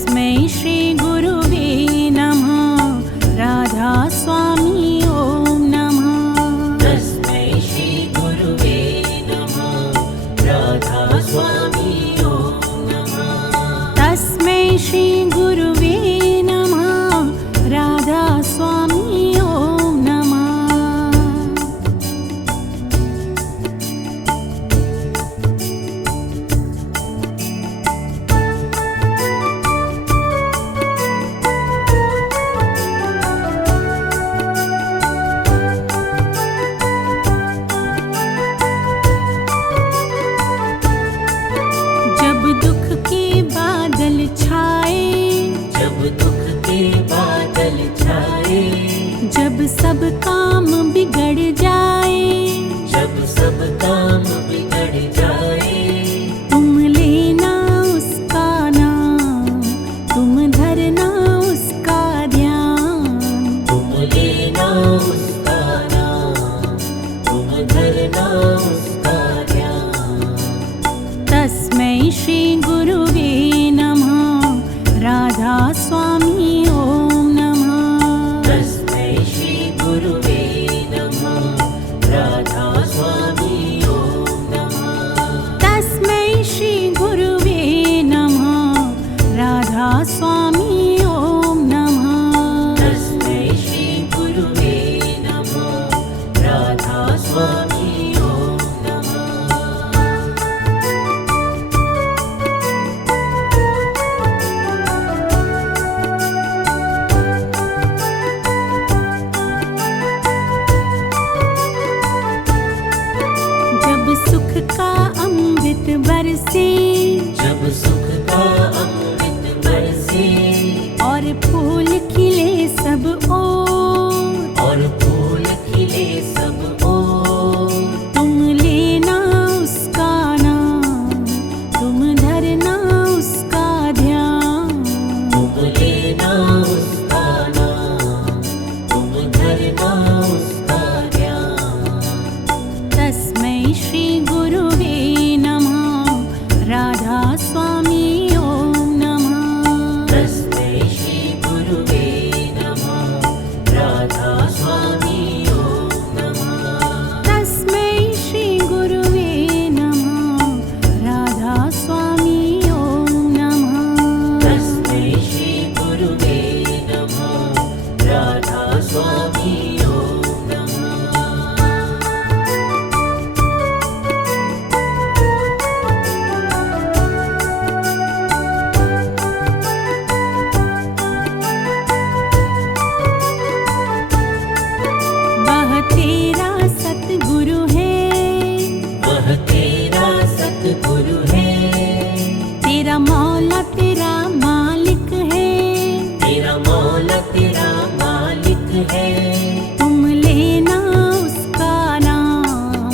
तस्मै श्री गुरुवे नमः। राधा स्वामी ओम नमः। तस्मै श्री गुरुवे नमः। राधा स्वामी ओम नमः। तस्मै श्री गुरुवे नमः। राधा स्वामी ओम नमः। जब दुख के बादल छाए, जब दुख के बादल छाए, जब सब काम बिगड़ जाए, जब सब काम बिगड़ जाए, तुम लेना उसका नाम, तुम धरना उसका ध्यान। तुम लेना उसका नाम, तुम धरना उसका ध्यान। तस्मै श्री गुरुवे नमः। राधा स्वामी ओम नमः। तस्मै श्री गुरुवे नमः। राधा स्वामी ओम नमः। तस्मै श्री गुरुवे नमः। राधा स्वामी ओम नमः। तस्मै श्री गुरुवे नमः। राधा स्वामी ओम नमः। जब सुख का अमृत बरसे, जब सुख का अमृत बरसे, और फूल खिले सब ओर, और फूल खिले सब ओर, तुम लेना उसका नाम, तुम धरना उसका ध्यान। तुम लेना उसका नाम, तुम धरना उसका ध्यान। तस्मै श्री गुरुवे नमः। राधा स्वामी ओम नमः। तस्मै श्री गुरुवे नमः। राधा स्वामी ओम नमः। तस्मै श्री गुरुवे नमः। राधा स्वामी ओम नमः। तस्मै श्री गुरुवे नमः। राधा स्वामी ओम नमः। वह तेरा सतगुरु है, वह तेरा सतगुरु है, तेरा मौला तेरा मालिक है। तेरा मौला तेरा मालिक है। तुम लेना उसका नाम,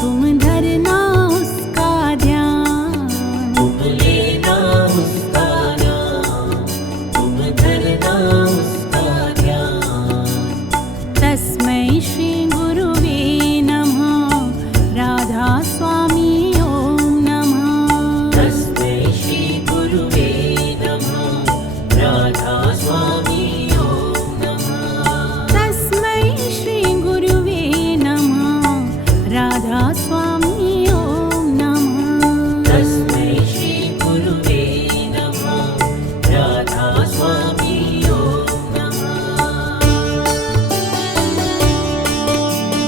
तुम धरना उसका ध्यान। तुम लेना उसका नाम, तुम धरना उसका ध्यान। तस्मै श्री गुरुवे नमः। राधा स्वामी ओम नमः। तस्मै श्री गुरुवे नमः। राधा स्वामी ओम नमः। तस्मै श्री गुरुवे नमः। राधा स्वामी ओम नमः। तस्मै श्री गुरुवे नमः। राधा स्वामी ओम नमः।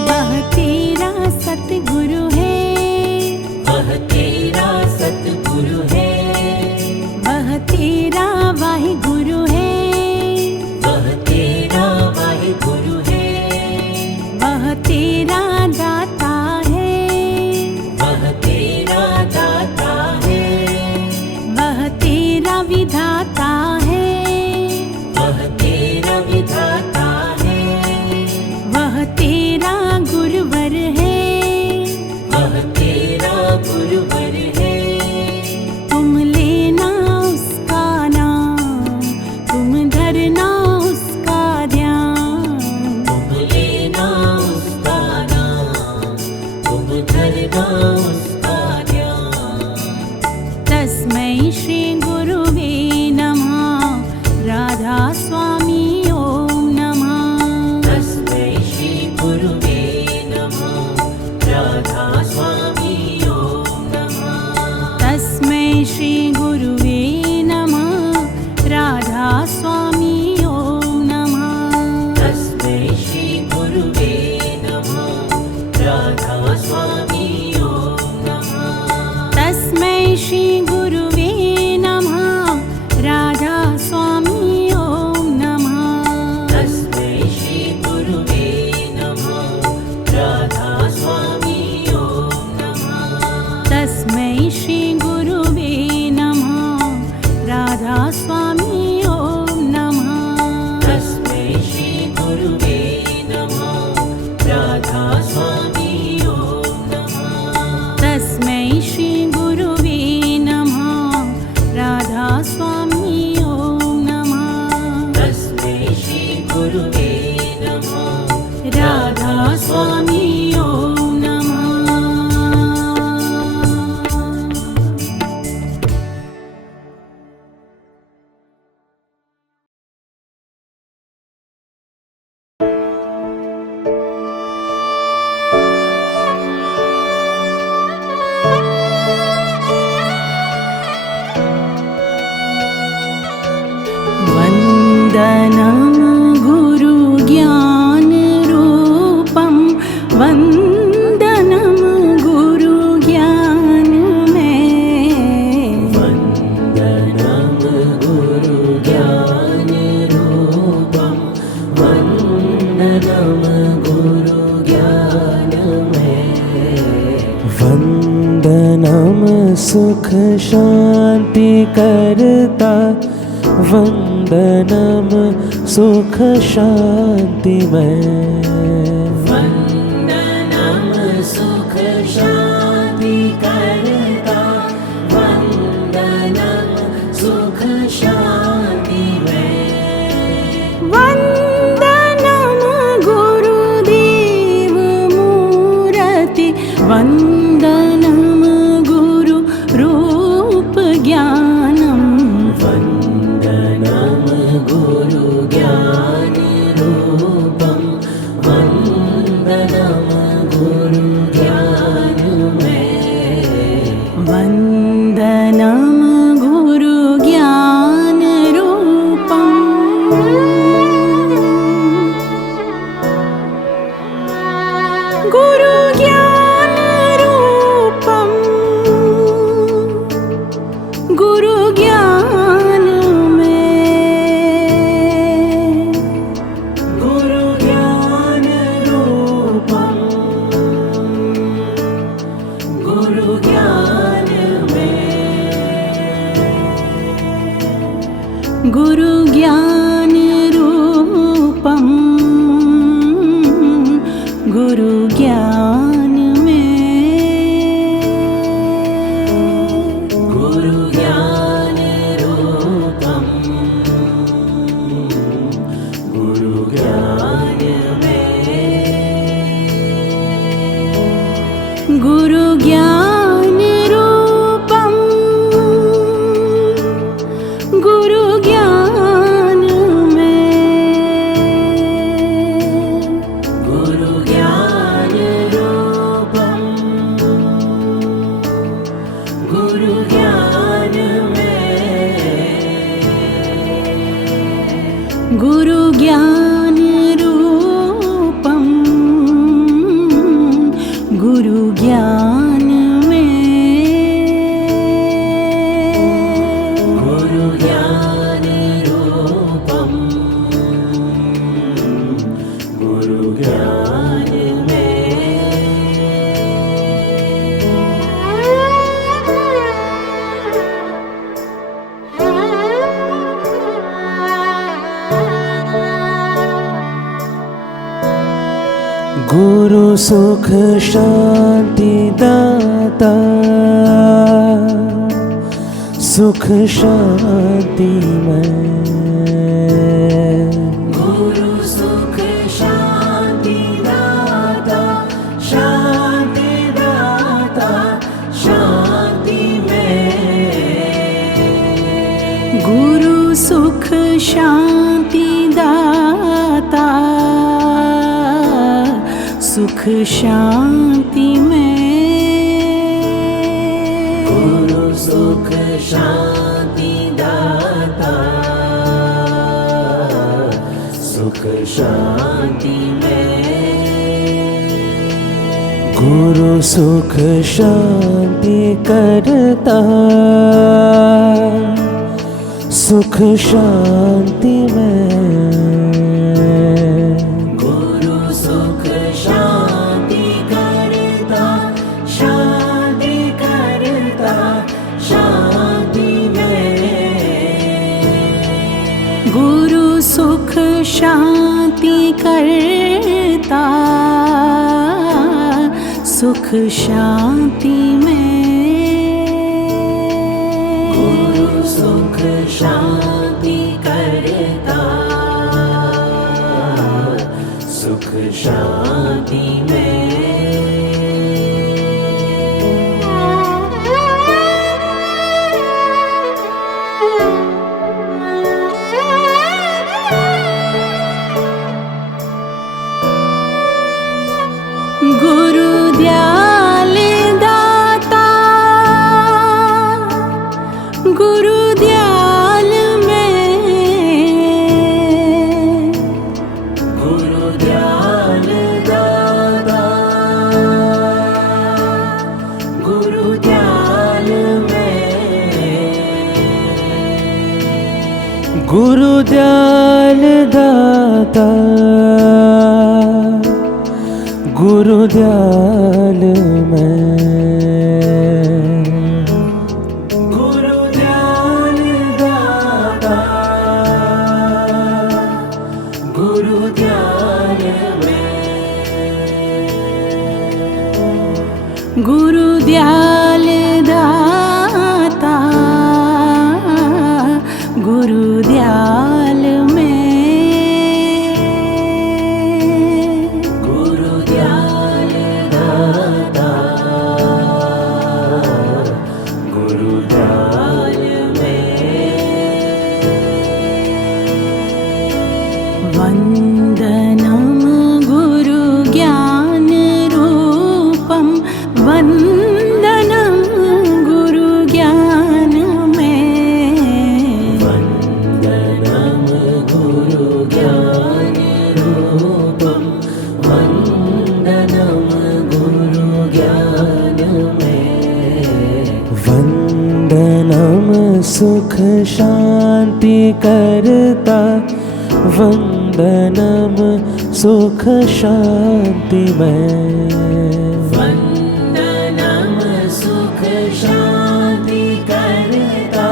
वह तेरा सतगुरु है, वह तेरा सतगुरु है, वह तेरा वाहिगुरु है। वह तेरा वाहिगुरु है, वह तेरा दाता है, वह तेरा दाता है, वह तेरा विधाता है। वह तेरा विधाता है, वह तेरा गुरुवर है, वह तेरा गुरुवर है। तुम लेना उसका नाम, तुम धरना उसका ध्यान। तुम लेना उसका नाम, तुम धरना उसका ध्यान। तस्मै श्री गुरुवे नमः। वन्दनं गुरुज्ञानरूपं वन्दनं गुरुज्ञानमय वन्दनं गुरुज्ञानरूपं वन्दनं गुरुज्ञानमय वन्दनं सुख शान्ति करता वन्दनं सुख शान्तिमय वन्दनं सुख शान्ति करता वन्दनं सुख शान्तिमय वन्दनं गुरुदेव मूर्ति वन्दनं गुरु रूप ज्ञानं वन्दनं गुरुज्ञानरूपं वन्दनं गुरुज्ञानमय वन्दनं गुरुज्ञानरूपम् गुरुज्ञानरूपम् गुरुज्ञानमय गुरुज्ञानरूपं गुरुज्ञानमय गुरुज्ञानरूपं गुरुज्ञानमय गुरुज्ञानरूपं गुरुज्ञानरूपं गुरुज्ञानमय गुरुज्ञानरूपं गुरु सुख शांति दाता सुख शांतिमय गुरु सुख शान्ति दाता शान्ति दाता शान्तिमय गुरु सुख शांति दाता सुख शांति में गुरु सुख शान्ति दाता सुख शान्तिमय गुरु सुख शांति करता सुख शांतिमय गुरु सुख शान्ति करता शान्ति करता शान्तिमय गुरु सुख शांति करता सुख शांति में गुरु सुख शान्ति करता सुख शान्ति में गुरु दयाल दाता गुरु दयाल में गुरु दयाल दाता गुरु दयाल मैं, गुरु दयाल दाता गुरु दयाल मैं, गुरु दयाल दाता गुरु दयाल में, गुरु दयाल दाता गुरु दयाल में। वंदनम गुरु ज्ञान रूपम, वंदनम गुरु ज्ञान में, वंदनम गुरु ज्ञान रूपम, वंदनम गुरु ज्ञान में। वंदनम सुख शांति करता, वंदनम सुख शांति में, वंदनम सुख शांति करता,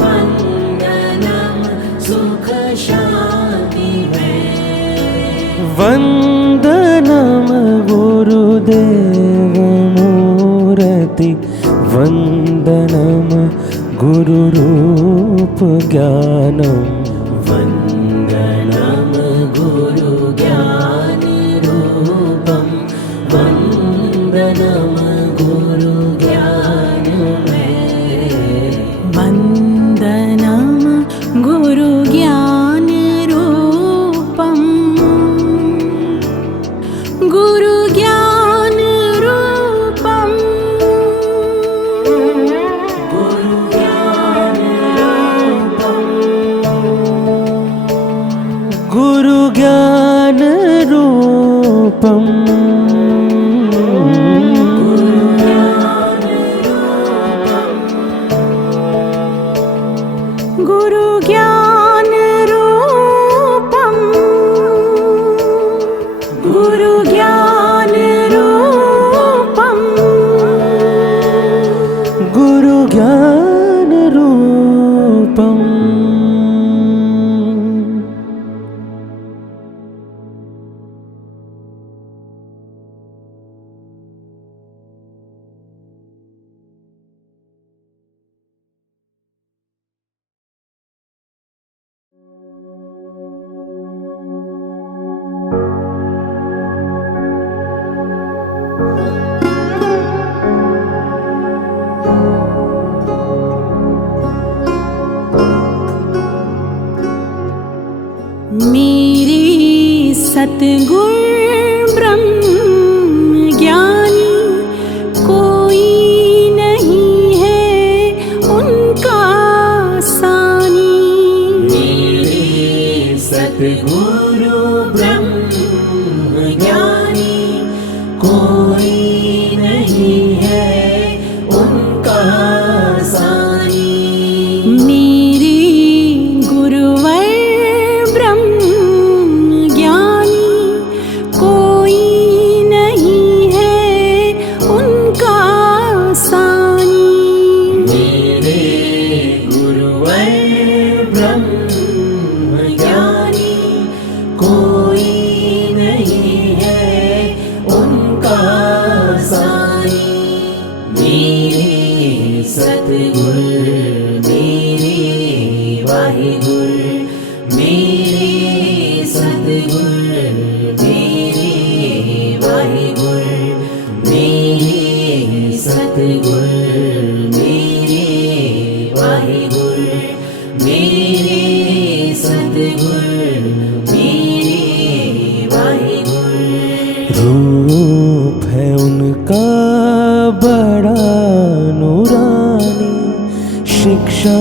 वंदनम सुख शांति में। वंदनम गुरुदेव मूर्ति, वंदनम गुरु रूप ज्ञानम, वंदनम गुरु ज्ञान रूपम, वंदनम गुरु ज्ञान में। वंदनम गुरु ज्ञान रूपम, गुरु ज्ञान रूपम, गुरु ज्ञान रूपम, गुरु ज्ञान रूपम, गुरु ज्ञान रूपम, गुरु ज्ञान रूपम, गुरु ज्ञान रूपम। मेरे सतगुर ब्रह्म ज्ञानी कोई नहीं है उनका सानी। मेरे सतगुरु ब्रह्म ज्ञानी कोई नहीं है उनका सानी। मेरे गुरुवर ब्रह्म ज्ञानी कोई नहीं है उनका सानी। मेरे गुरुवर ब्रह्म ज्ञानी कोई नहीं है उनका सानी। मेरे सतगुर मेरे वाहिगुर, मेरे सतगुर मेरे वाहिगुर, मेरे सतगुर मेरे वाहिगुर, मेरे सतगुर मेरे वाहिगुर। रूप है उनका बड़ा नूरानी, शिक्षा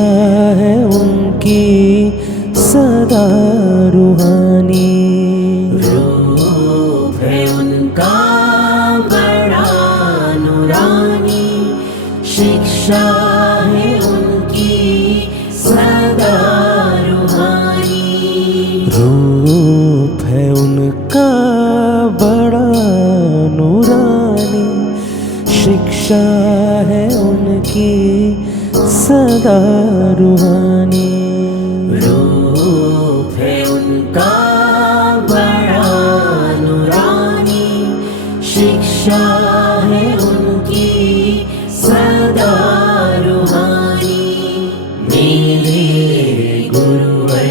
है उनकी सदा रूहानी। रूप है उनका बड़ा नूरानी, शिक्षा है उनकी सदा रूहानी। रूप है उनका बड़ा नूरानी, शिक्षा है उनकी सदा रूहानी। रूप है उनका बड़ा नूरानी, शिक्षा है उनकी सदा रूहानी। मेरे गुरुवर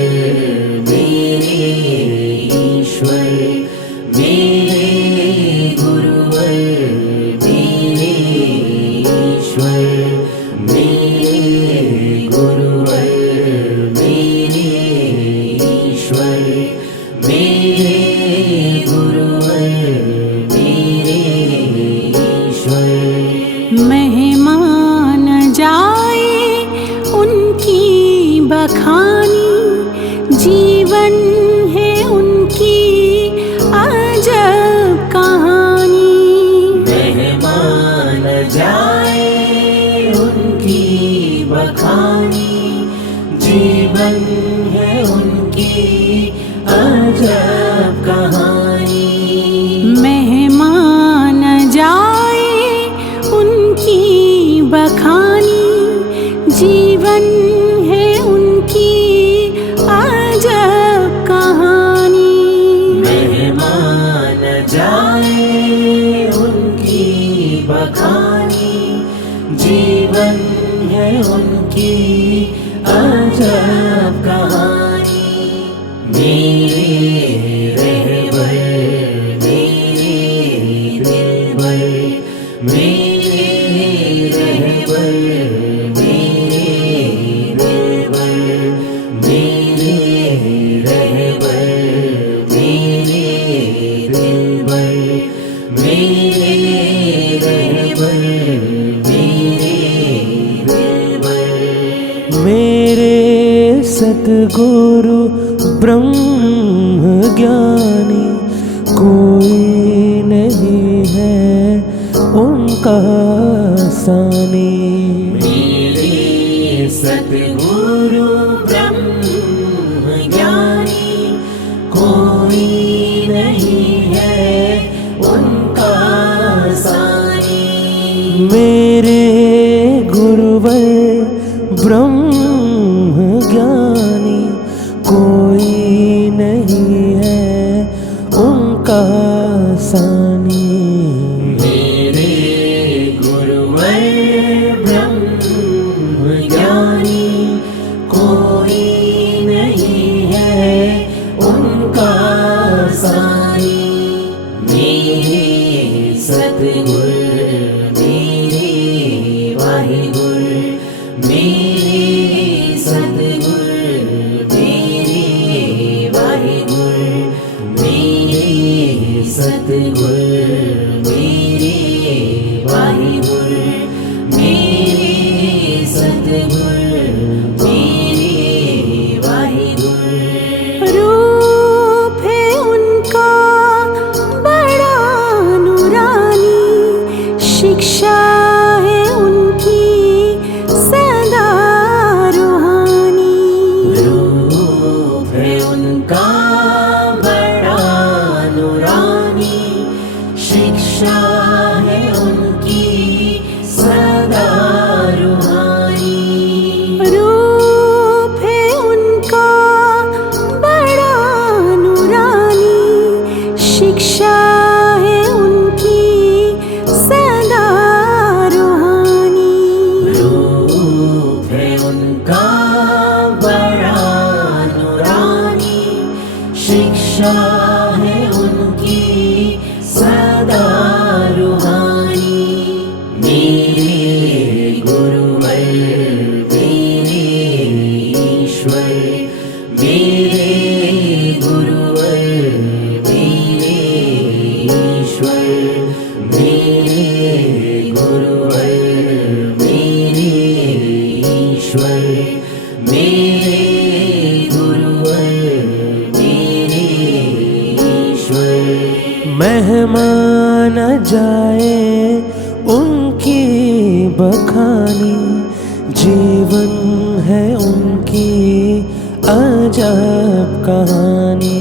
मेरे ईश्वर, मेरे गुरुवर मेरे ईश्वर, मेरे गुरुवर मेरे ईश्वर, मेरे गुरुवर मेरे ईश्वर। महिमा न जाए उनकी बखानी, जीवन है उनकी अजब कहानी। महिमा न जाए उनकी बखानी, जीवन है उनकी अजब कहानी। महिमा न जाए उनकी बखानी, जीवन है उनकी अजब कहानी। महिमा न जाए उनकी बखानी, जीवन है उनकी अजब कहानी। मेरे रहबर मेरे दिलबर, मेरे रहबर मेरे दिलबर, मेरे रहबर मेरे दिलबर, मेरे रहबर मेरे दिलबर। मेरे सतगुरु ब्रह्म ज्ञानी, कोई नहीं है उनका सानी। मेरे सतगुरु ब्रह्म ज्ञानी, कोई नहीं है उनका सानी। मेरे गुरुवर ब्रह्म ज्ञानी, कोई नहीं है उनका सानी। मेरे गुरुवर ब्रह्म ज्ञानी, कोई नहीं है उनका सानी। मेरे सतगुर मेरे वाहिगुर, मेरे सतगुर मेरे वाहिगुर, मेरे सतगुर मेरे वाहिगुर, मेरे सतगुर मेरे वाहिगुर। रूप है उनका बड़ा नूरानी, शिक्षा है उनकी सदा रूहानी। रूप है उनका बड़ा नूरानी, शिक्षा है उनकी सदा रूहानी। रूप है उनका बड़ा नूरानी, शिक्षा है उनकी सदा रूहानी। रूप है उनका बड़ा नूरानी, शिक्षा है उनकी सदा रूहानी। मेरे गुरुवर मेरे ईश्वर, मेरे गुरुवर मेरे ईश्वर, मेरे गुरुवर मेरे ईश्वर, मेरे गुरुवर मेरे ईश्वर। महिमा न जाए उनकी बखानी, जीवन है उनकी अजब कहानी।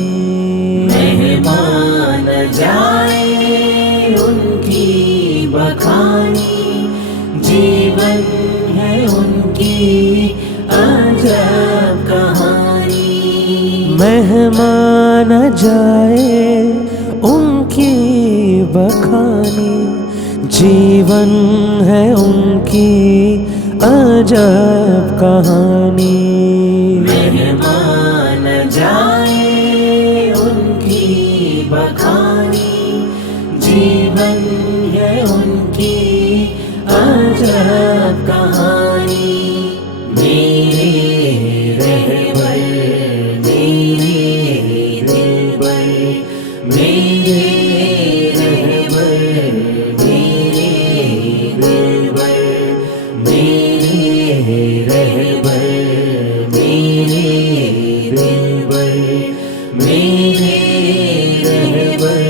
मेहमान जाए उनकी बखानी, जीवन है उनकी अजब कहानी। मेहमान जाए उनकी बखानी, जीवन है उनकी अजब कहानी। मेहमान जाए उनकी बखानी, जीवन है उनकी अजब कहानी। मेरे रहबर मेरे दिलबर, मेरे रहबर मेरे दिलबर, मेरे रहबर मेरे दिलबर, मेरे रहबर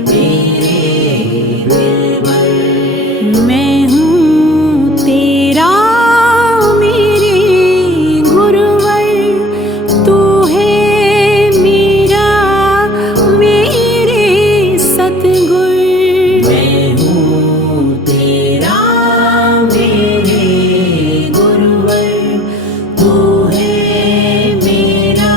मेरे दिलबर। मैं हूँ तेरा मेरे गुरुवर, तू है मेरा मेरे सतगुर। मैं हूँ तेरा मेरे गुरुवर, तू है मेरा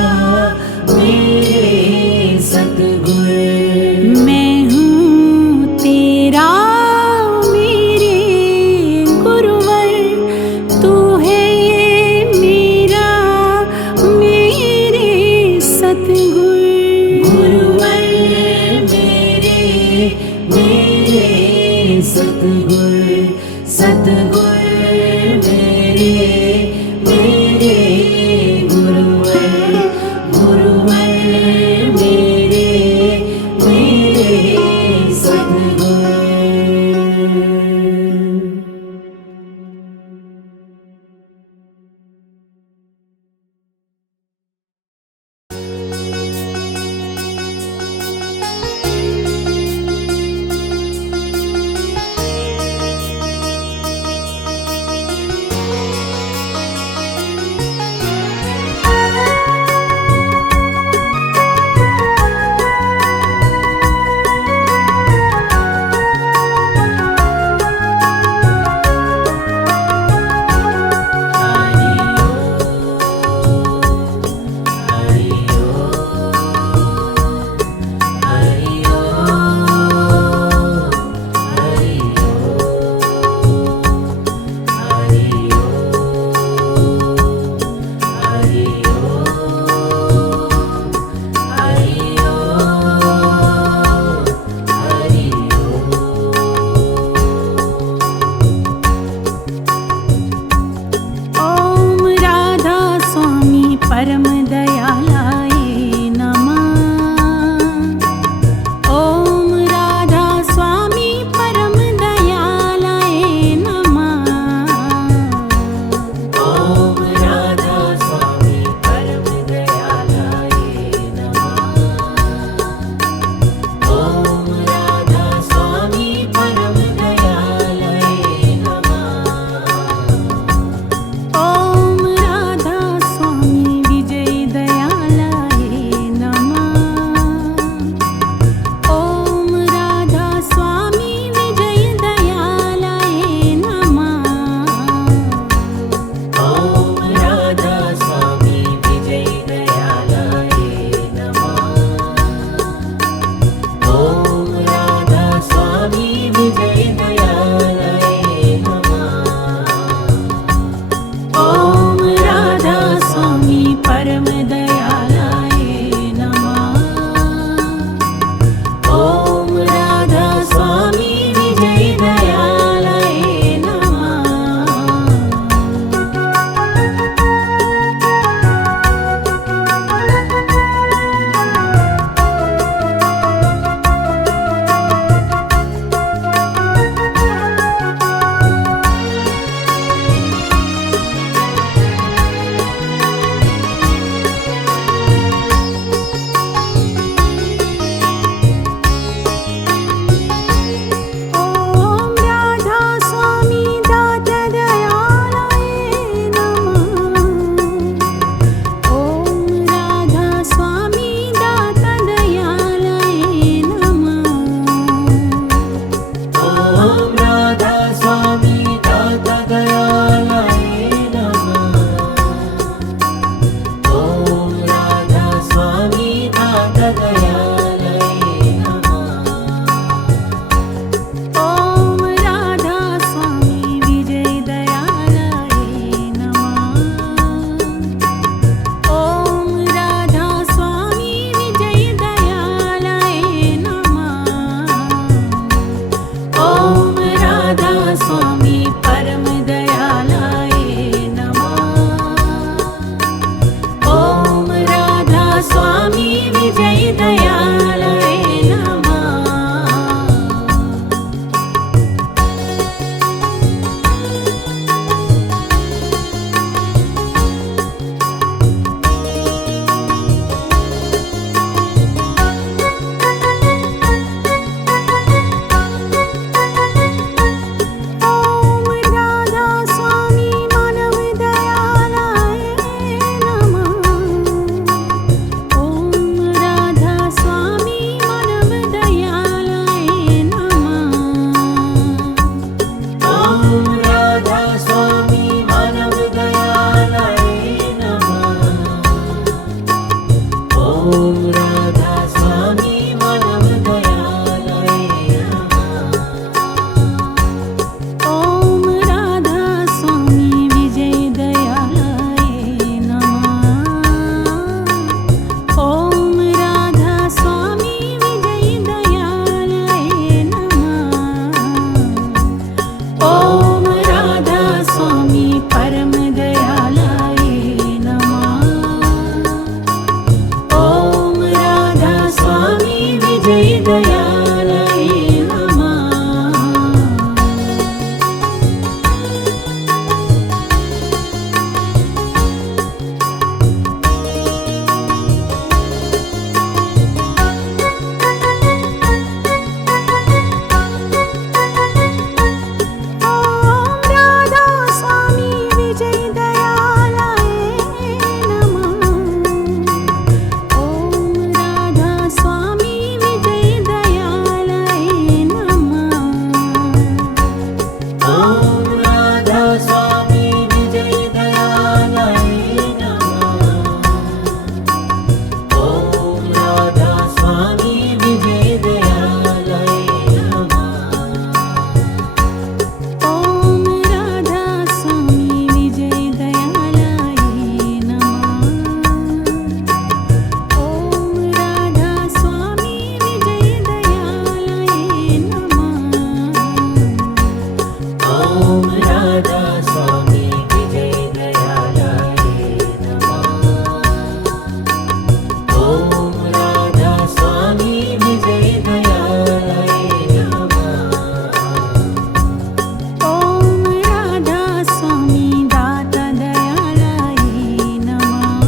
ॐ राधा स्वामी मानव दयालये नमः। ॐ राधा स्वामी विजय दयालये नमः। ॐ राधा स्वामी विजय दयालये नमः। ॐ राधा स्वामी परम दयालये नमः। ॐ राधा स्वामी विजय दयालये नमः। ॐ राधा स्वामी विजय दयालये नमः। ॐ राधा स्वामी विजय दयालये नमः। ॐ राधा स्वामी विजय दयालये नमः। ॐ राधा स्वामी विजय दयालये नमः। ॐ राधा स्वामी विजय दयालये नमः। ॐ राधा स्वामी विजय दयालये नमः। ॐ राधा स्वामी विजय दयालये नमः। ॐ राधा स्वामी विजय दयालये नमः। ॐ राधा स्वामी दाता दयालये नमः।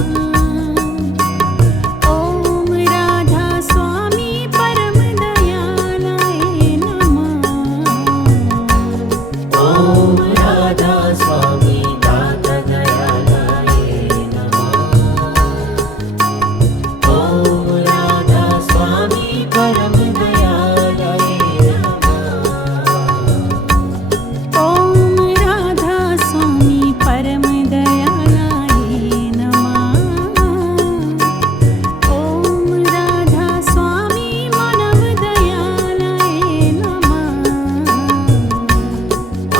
ॐ राधा स्वामी परम दयालये नमः। ॐ राधा स्वामी दाता दयालये नमः। ॐ राधा स्वामी परम दयालये नमः। ॐ राधा स्वामी परम दयालये नमः। ॐ राधा स्वामी मानव दयालये नमः।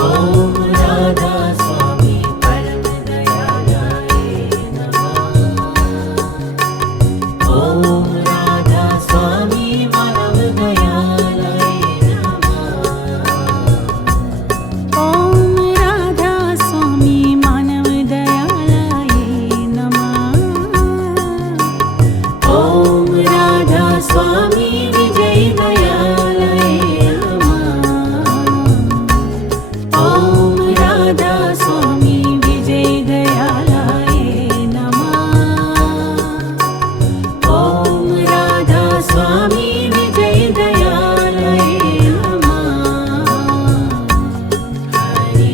ॐ राधा स्वामी परम दयालये नमः। ॐ राधा स्वामी मानव दयालये नमः। ॐ राधा स्वामी मानव दयालये नमः। ॐ राधा स्वामी विजय दयालये नमः। ॐ राधा स्वामी विजय दयालये नमः। ॐ राधा स्वामी विजय दयालये नमः। हरि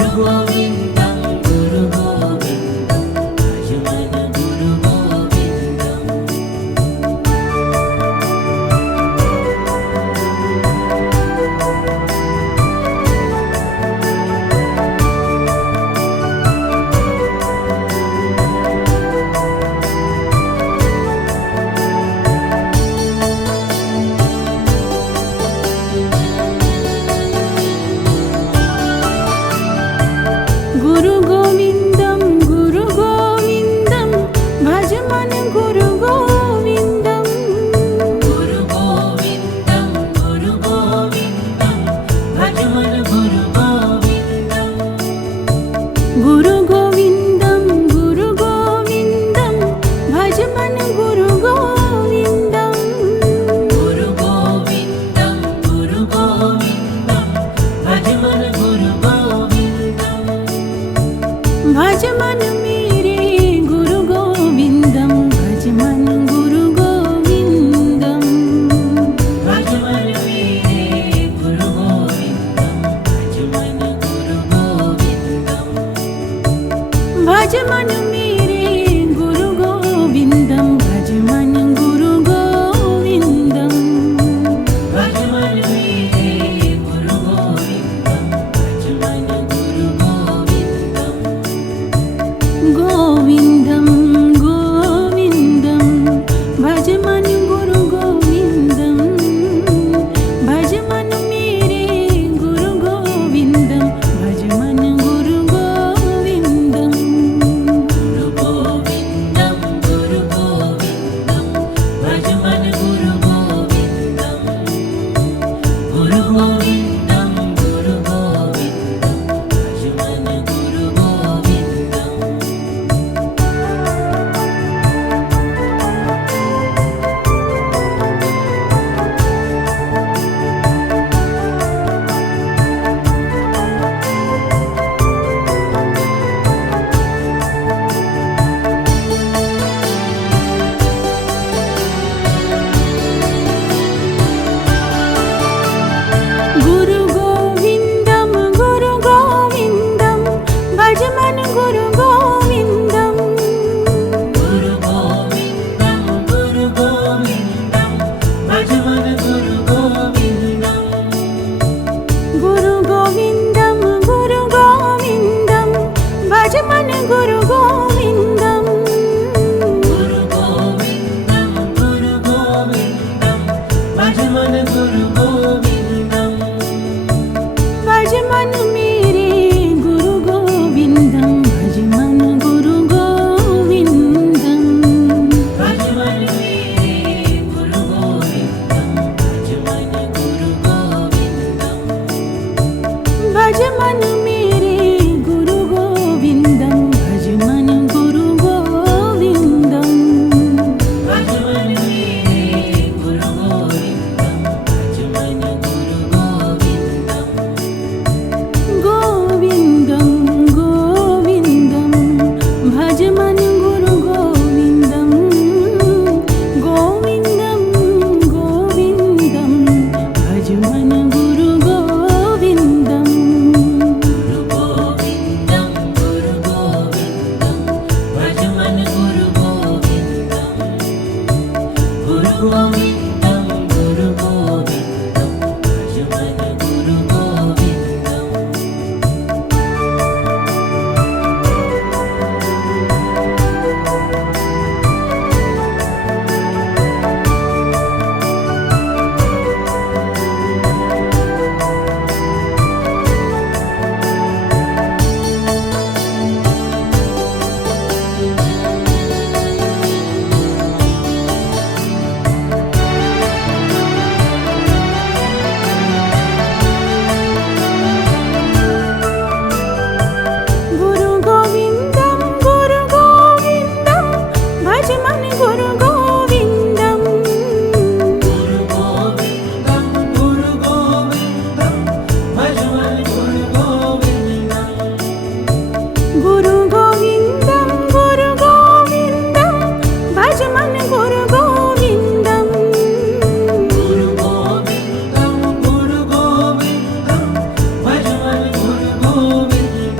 गुरु गोविन्दं गुरु गोविन्दं भज मन गुरु गोविन्दम् गुरु गोविन्दं गुरु गोविन्दं भज मन गुरु गोविन्दं गुरु गोविन्दं गुरु गोविन्दं भज मन गुरु गोविन्दम् गुरु गोविन्दं गुरु गोविन्दं भज मन गुरु गोविन्दं गुरु गोविन्दं गुरु गोविन्दं भज मन गुरु गोविन्दम् भज मन मेरे गुरु गोविन्दं भज मन गुरु गोविन्दं भज मन मेरे गुरु गोविन्दं भज मन गुरु गोविन्दम् भज मन मेरे गुरु गोविन्दं भज मन गुरु गोविन्दं भज मन मेरे गुरु गोविन्दं भज मन गुरु गोविन्दम् गोविन्दं गोविन्दं भज मन गुरु गोविन्दं भज मन मेरे गुरु गोविन्दं भज मन गुरु गोविन्दं गुरु गोविन्दं गुरु गोविन्दं भज मन गुरु गोविन्दम् गुरु गोविन्दं गुरु गोविन्दं भज मन गुरु गोविन्दम् गुरु गोविन्दं गुरु गोविन्दं भज मन गुरु गोविन्दं गुरु गोविन्दं गुरु गोविन्दं भज मन गुरु गोविन्दम् गुरु गोविन्दं गुरु गोविन्दं भज मन गुरु गोविन्दं गुरु गोविन्दं गुरु गोविन्दं भज मन गुरु गोविन्दम् भज मन मेरे गुरु गोविन्दं भज मन गुरु गोविन्दं भज मन मेरे गुरु गोविन्दं भज मन गुरु गोविन्दम् भज मन मेरे गुरु गोविन्दं भज मन गुरु गोविन्दं भज मन मेरे गुरु गोविन्दं भज मन गुरु गोविन्दम् गोविन्दं गोविन्दं भज मन गुरु गोविन्दं गोविन्दं गोविन्दं भज मन गुरु गोविन्दं गुरु गोविन्दं गुरु गोविन्दं भज मन गुरु गोविन्दम् गुरु गोविन्दं गुरु गोविन्दं भज मन गुरु गोविन्दम्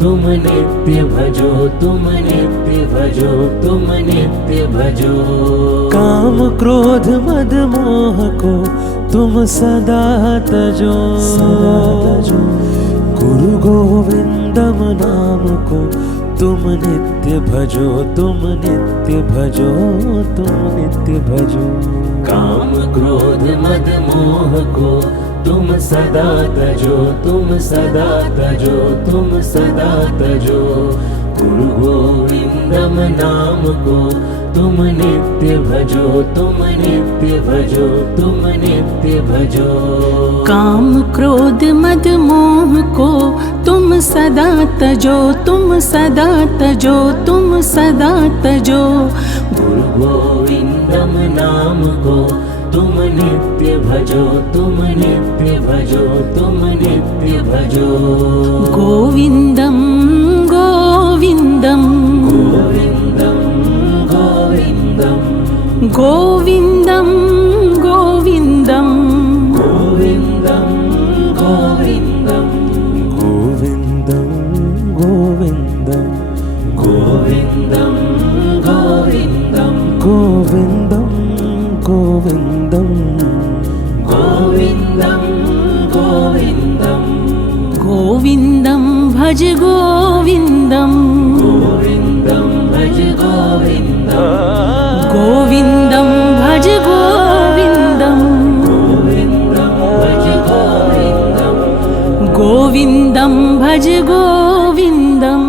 तुम नित्य भजो, तुम नित्य भजो, तुम नित्य भजो। काम क्रोध मद मोह को तुम सदा तजो, सदा तजो। गुरु गोविंदम नाम को तुम नित्य भजो, तुम नित्य भजो, तुम नित्य भजो। काम क्रोध मद मोह को तुम सदा तजो, तुम सदा तजो, तुम सदा तजो। गुरु गोविंदम नाम को तुम नित्य भजो, तुम नित्य भजो, तुम नित्य भजो। काम क्रोध मद मोह को तुम सदा तजो, तुम सदा तजो, तुम सदा तजो। गुरु गोविंदम नाम को तुम नित्य भजो, तुम नित्य भजो, तुम नित्य भजो। गोविंदम गोविंदम गोविंदम गोविंदम गोविंदम गोविंदम गोविंदम गोविंदम गोविंदम गोविंदम गोविंदम गोविंदम गोविंदम गोविंदम गोविंदम गोविंदम गोविंदम भज गोविंदम गोविंदम भज गोविंदम गोविंदम भज गोविंदम गोविंदम भज गोविंदम गोविंदम भज गोविंदम।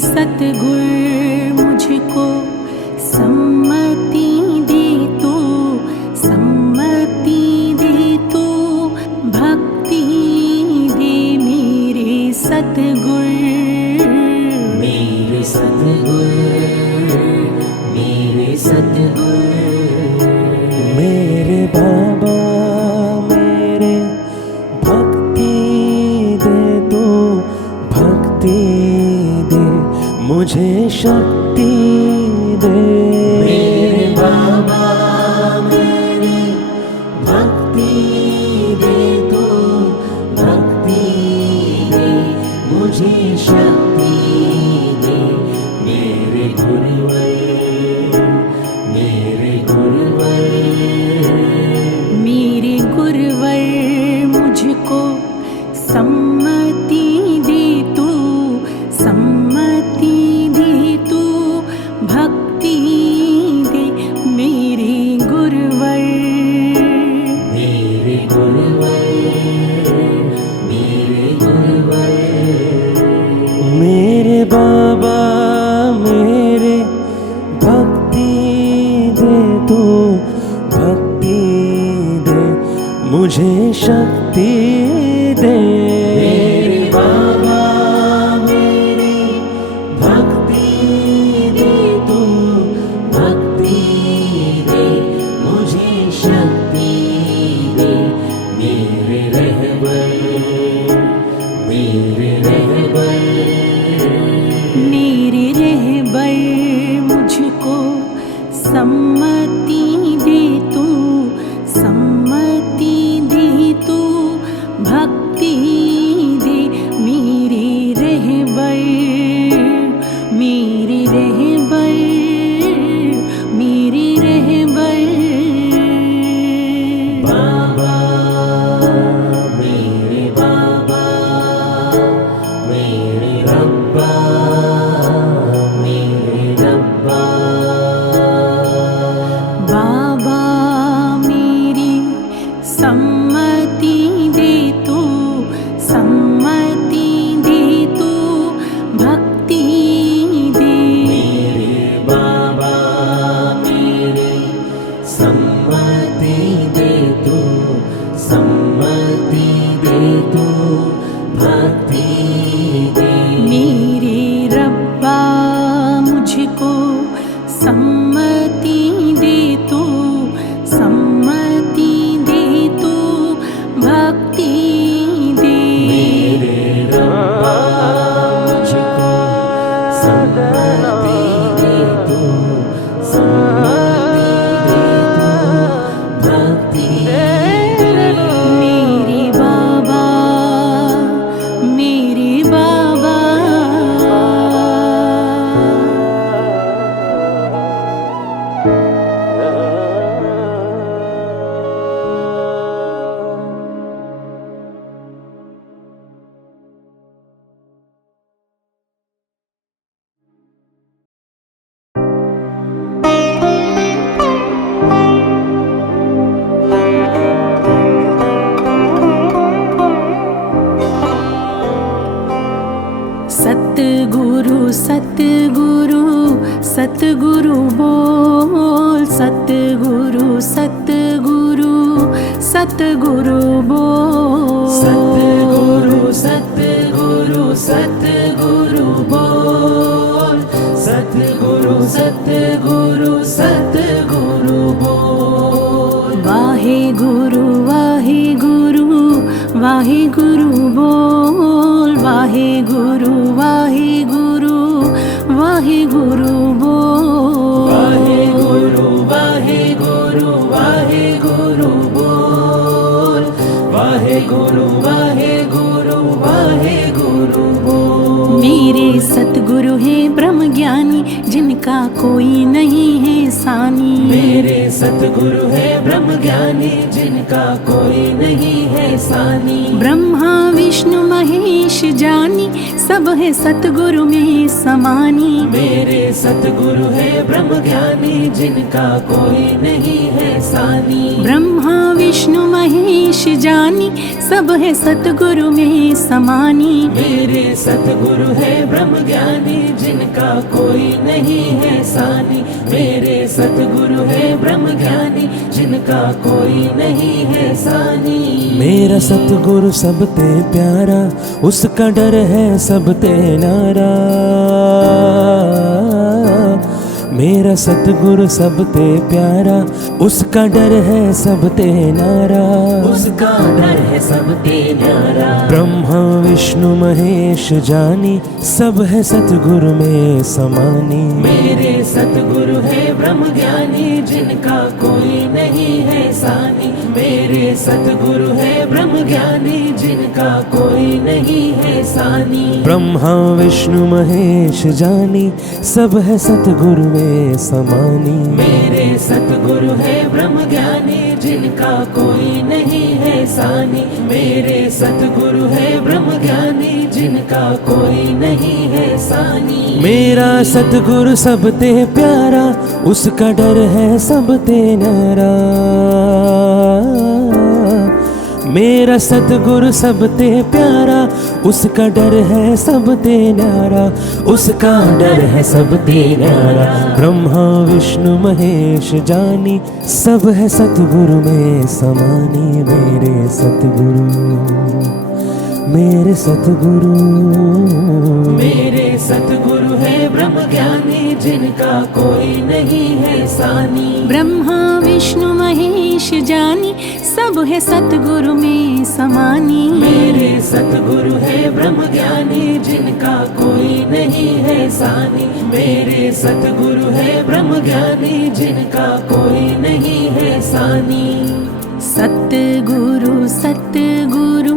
सतगुर मुझको सम्मति दे तू, सम्मति दे तू, भक्ति दे मेरे सतगुर, मेरे सतगुर, मेरे सतगुर। मेरे बाबा मेरे भक्ति दे तू, भक्ति दे मुझे शक्ति दे। मेरे बाबा मेरी भक्ति दे तू, भक्ति दे मुझे शक्ति दे। मेरे गुरुवर, मेरे गुरुवर, मेरे गुरुवर मुझको सम्मति दे तू, सम्मति दे तू, भक्ति दे मेरे गुरुवर, मेरे गुरुवर, मेरे गुरुवर। मुझे शक्ति दे। मेरे बाबा मेरी भक्ति दे तू, भक्ति दे मुझे शक्ति दे। मेरे रहबर, मेरे रहबर, मेरे रहबर मुझको सम्मति दे तू, सम्मति दे तू, भक्ति दे। मेरे रहबर, मेरे रहबर, मेरे रहबर। बाबा मेरे बाबा, मेरे रब्बा, मेरे रब्बा। बाबा मेरी सम्मति दे तू, सम्मति दे तू, भक्ति दे। मेरे बाबा मेरी सम्मति दे तू, सम्मति दे तू, भक्ति दे। मेरे रब्बा मुझको सम्मति दे तू, सम्मति दे तू, भक्ति दे। मेरे रब्बा मुझको सम्मति दे तू, सम्मति दे तू, भक्ति दे। मेरे बाबा, मेरे बाबा। सतगुरु सतगुरु सतगुरु बोल, सतगुरु सतगुरु सतगुरु बोल। सतगुरु सतगुरु सतगुरु बोल, सतगुरु सतगुरु सतगुरु बोल। वाहे गुरु वाहे गुरु वाहे गुरु बोल, वाहे गुरु वाहे गुरु वाहे गुरु बोल। वाहे गुरु वाहे गुरु वाहे गुरु बोल, वाहे गुरु वाहे गुरु वाहे गुरु बोल। मेरे सतगुरु है ब्रह्म ज्ञानी, जिनका कोई नहीं है सानी। मेरे सतगुरु है ब्रह्म ज्ञानी, जिनका कोई नहीं है सानी। ब्रह्मा विष्णु महेश जानी, सब है सतगुरु में समानी। मेरे सतगुरु है ब्रह्म ज्ञानी, जिनका कोई नहीं है सानी। ब्रह्मा विष्णु महेश जानी, सब है सतगुरु में समानी। मेरे सतगुरु है ब्रह्म ज्ञानी, जिनका कोई नहीं है सानी। मेरे सतगुरु है ब्रह्म ज्ञानी, जिनका कोई नहीं है सानी। मेरा सतगुरु सब ते प्यारा, उसका डर है सब ते नारा। मेरा सतगुरु सब ते प्यारा, उसका डर है सब ते नारा। उसका डर है सब ते न्यारा। ब्रह्मा विष्णु महेश जानी, सब है सतगुरु में समानी। मेरे सतगुरु है ब्रह्म ज्ञानी, जिनका कोई नहीं है सानी। मेरे सतगुरु है ब्रह्म ज्ञानी, जिनका कोई नहीं है सानी। ब्रह्मा विष्णु महेश जानी, सब है सतगुरु में समानी। मेरे सतगुरु है ब्रह्म ज्ञानी, जिनका कोई नहीं है सानी। मेरे सतगुरु है ब्रह्म ज्ञानी, जिनका कोई नहीं है सानी। मेरा सतगुरु सब ते प्यारा, उसका डर है सब ते नारा। मेरा सतगुरु सब ते प्यारा, उसका डर है सब ते न्यारा, उसका डर है सब ते न्यारा। ब्रह्मा विष्णु महेश जानी, सब है सतगुरु में समानी। मेरे सतगुरु, मेरे सतगुरु, मेरे सतगुरु है ब्रह्म ज्ञानी, जिनका कोई नहीं है सानी। ब्रह्मा विष्णु महेश जानी, सब है सतगुरु में समानी। मेरे सतगुरु है ब्रह्म ज्ञानी, जिनका कोई नहीं है सानी। मेरे सतगुरु है ब्रह्म ज्ञानी, जिनका कोई नहीं है सानी। सतगुरु सतगुरु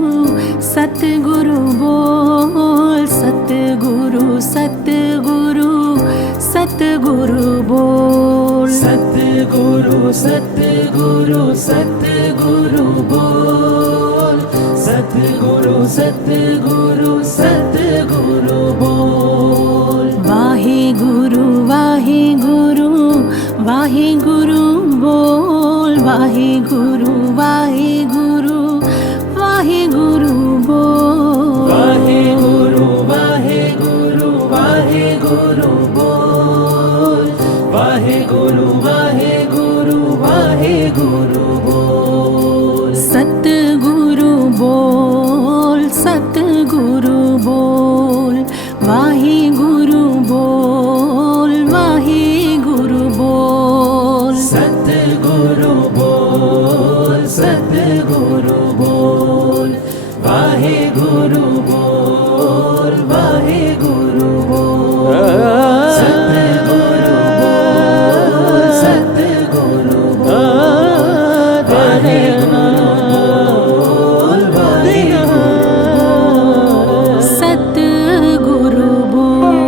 सतगुरु बोल, सतगुरु सतगुरु सतगुरु बोल। सतगुरु सतगुरु सतगुरु बोल, सतगुरु सतगुरु सतगुरु बोल। वाहे गुरु वाहे गुरु वाहे गुरु बोल, वाहे गुरु वाहे गुरु वाहे गुरु बोल। वाहे गुरु वाहे गुरु वाहे गुरु बोल, वाहे गुरु वाहे गुरु वाहे गुरु बोल। सतगुरु बोल, सतगुरु बोल, वाहे गुरु बोल, वाहे गुरु बोल। सतगुरु बोल, सतगुरु बोल, वाहे गुरु बोल, वाहे गुरु बोल। सतगुरु बोल, सतगुरु बोल, वाहे गुरु बोल, वाहे गुरु बोल। सतगुरु बोल।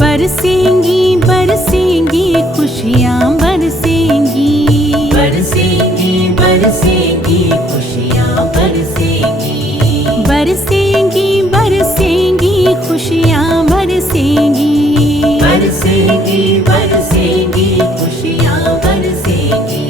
बरसेंगी बरसेंगी खुशियाँ बरसेंगी, बरसेंगी बरसेंगी खुशियाँ बरसेंगी, बरसेंगी बरसेंगी खुशियाँ बरसेंगी, बरसेंगी बरसेंगी खुशियाँ बरसेंगी।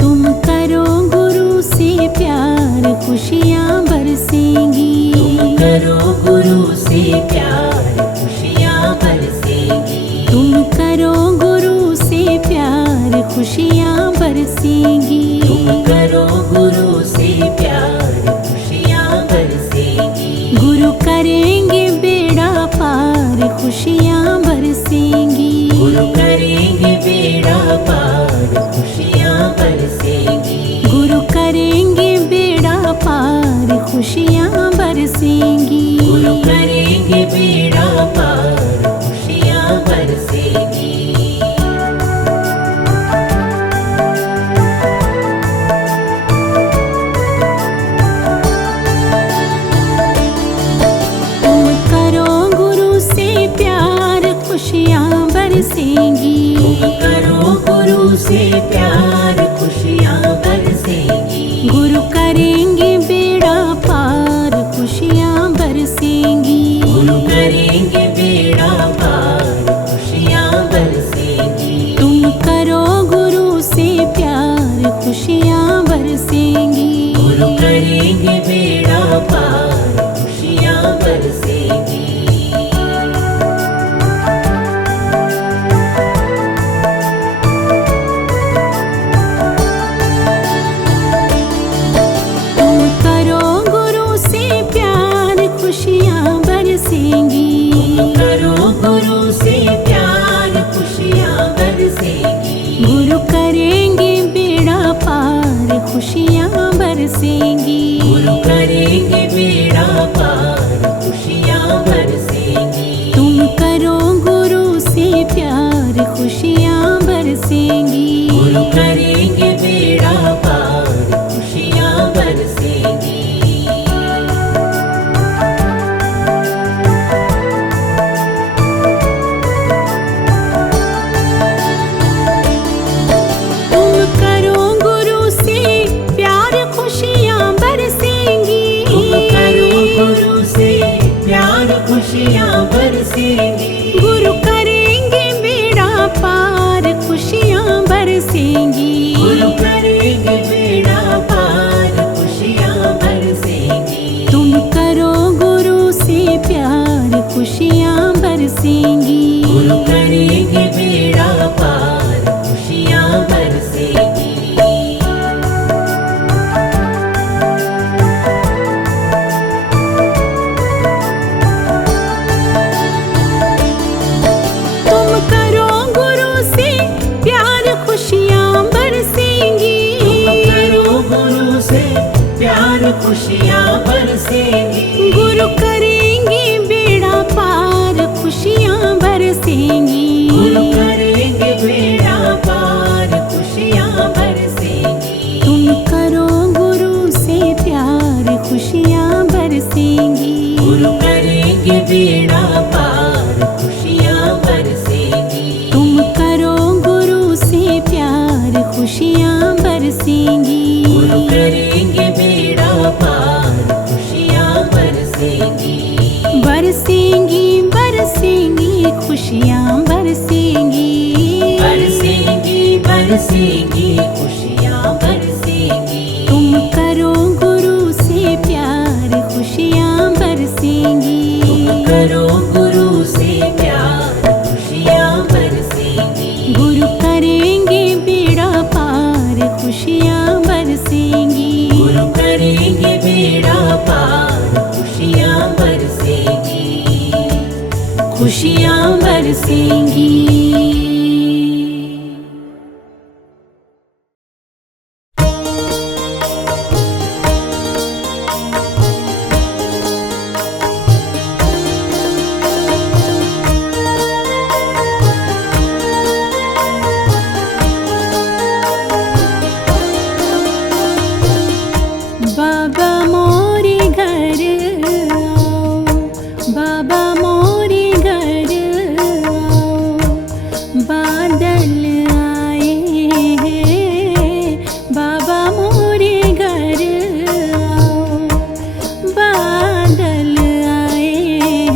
तुम करो गुरु से प्यार खुशियाँ बरसेंगी। तुम करो गुरु से प्यार खुशियाँ बरसेंगी। तुम करो गुरु से प्यार खुशियाँ बरसेंगी। तुम करो गुरु से प्यार खुशियाँ बरसेंगी। गुरु करेंगे बेड़ा पार खुशियाँ बरसेंगी। गुरु करेंगे बेड़ा पार खुशियाँ बरसेंगी। गुरु करेंगे बेड़ा पार खुशियाँ बरसेंगी। गुरु करेंगे बेड़ा पार खुशियाँ बरसेंगी। तुम करो गुरु से प्यार बरसेंगी। गुरु करेंगे बेड़ा पार, खुशियाँ बरसेंगी। गुरु करेंगे बेड़ा पार, खुशियाँ बरसेंगी। तुम करो गुरु से प्यार, खुशियाँ बरसेंगी। गुरु करेंगे बेड़ा पार, खुशियाँ बरसेंगी। तुम करो गुरु से प्यार, खुशियाँ बरसेंगी। तुम करो गुरु से प्यार, खुशियाँ बरसेंगी। गुरु करेंगे बेड़ा पार, खुशियाँ बरसेंगी। गुरु करेंगे बेड़ा पार, खुशियाँ बरसेंगी। तुम करो गुरु से प्यार, खुशियाँ बरसेंगी। गुरु करेंगे बेड़ा पार, खुशियाँ बरसेंगी। तुम करो गुरु से प्यार, खुशियाँ बरसेंगी। गुरु करेंगे बेड़ा पार, खुशियाँ बरसेंगी। बरसेंगी बरसेंगी खुशियाँ बरसेंगी। बरसेंगी बरसेंगी खुशियाँ बरसेंगी। तुम करो गुरु से प्यार, खुशियाँ बरसेंगी। तुम करो गुरु से प्यार, खुशियाँ बरसेंगी। गुरु करेंगे बेड़ा पार, खुशियाँ बरसेंगी। गुरु करेंगे बेड़ा पार, खुशियाँ बरसेंगी। खुशियाँ बरसेंगी। बाबा मोरे घर आओ, बाबा मोरे घर आओ। बादल आए हैं, बाबा मोरे घर आओ। बादल आए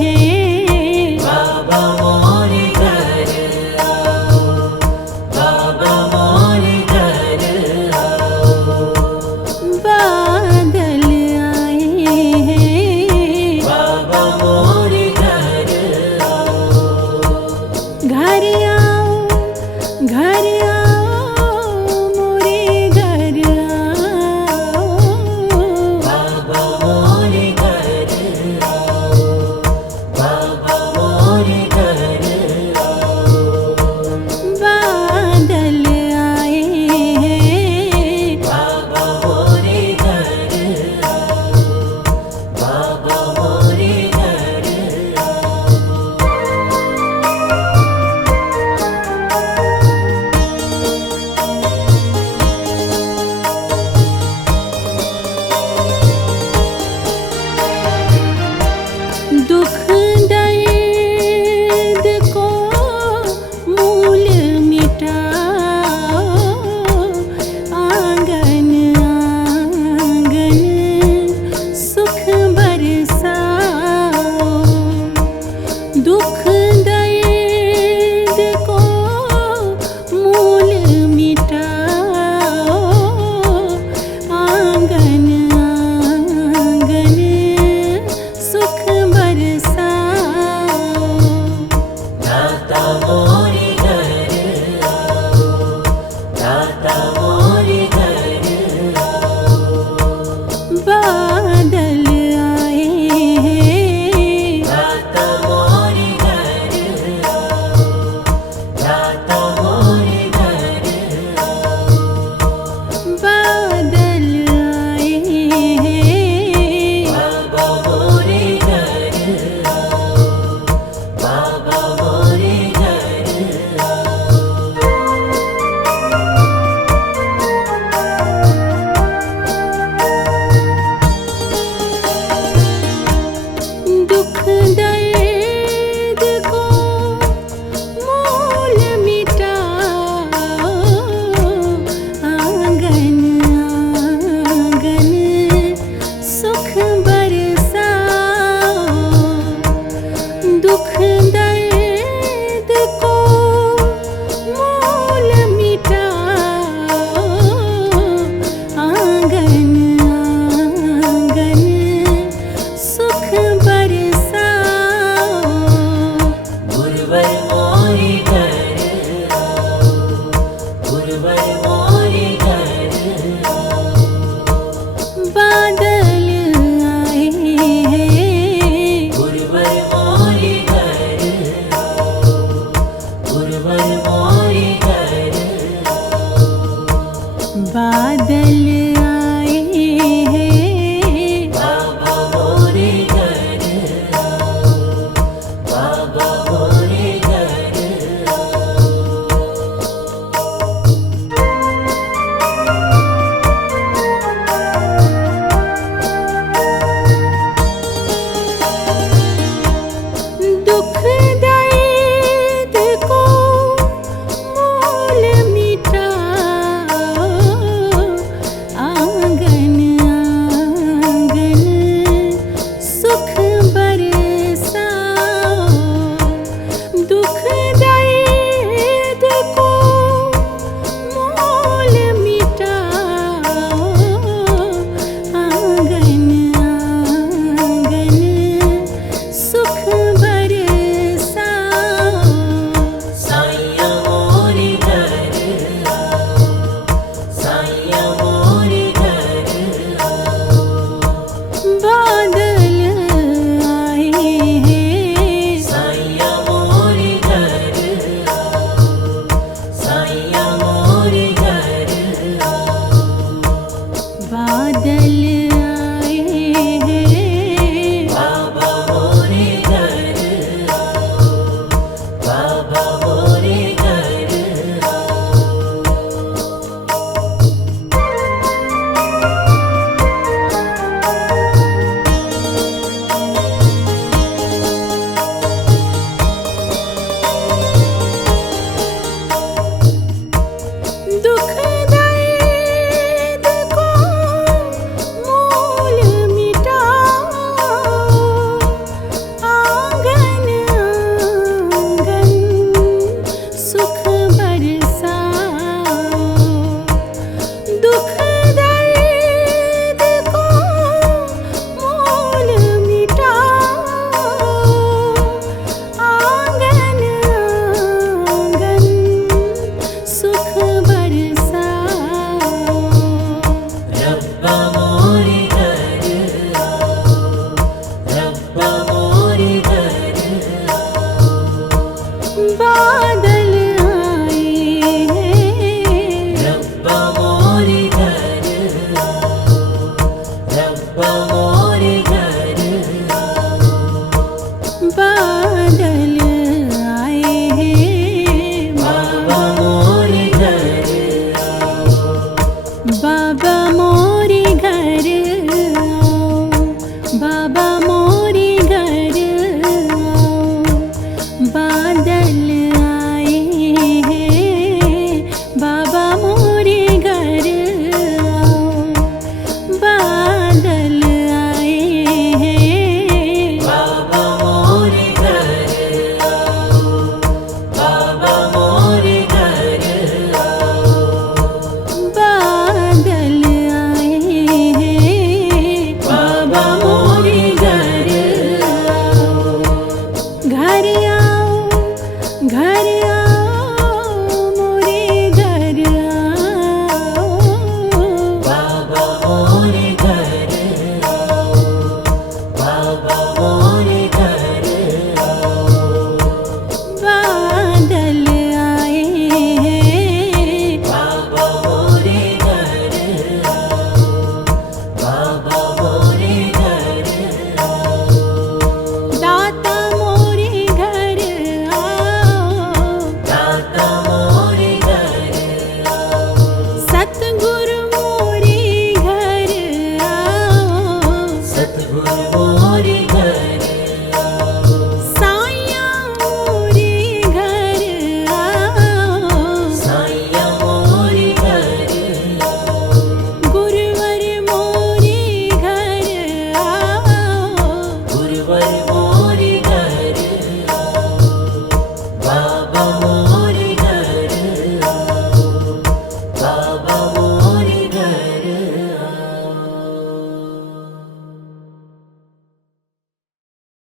हैं, बाबा मोरे घर आओ, बाबा मोरे घर आओ। बादल आए हैं। बाबा मोरे घर आओ। घर आओ, घर आओ, मोरे घर आओ। बाबा मोरे घर आओ, बाबा मोरे घर आओ। बादल आए हैं, बाबा मोरे घर आओ, बाबा मोरे घर आओ। दुख दर्द को मूल मिटाओ। आंगन आंगन सुख बरसाओ। दुख दर्द को मूल मिटाओ। आंगन आंगन सुख बरसाओ। दाता मोरे घर आओ, दाता मोरे घर आओ। बादल आए हैं, दाता मोरे घर बादल आए हैं। रब्बा मोरे घर आओ, रब्बा मोरे घर आओ। बादल आए हैं। बाबा मोरे घर आओ, बाबा मोरे घर आओ। बाबा मोरे घर आओ। बादल आए हैं। बाबा मोरे घर आओ। बादल आए हैं। बाबा मोरे घर आओ, बाबा मोरे घर आओ। बादल आए हैं। बाबा मोरे घर आओ। घर आओ, घर आओ।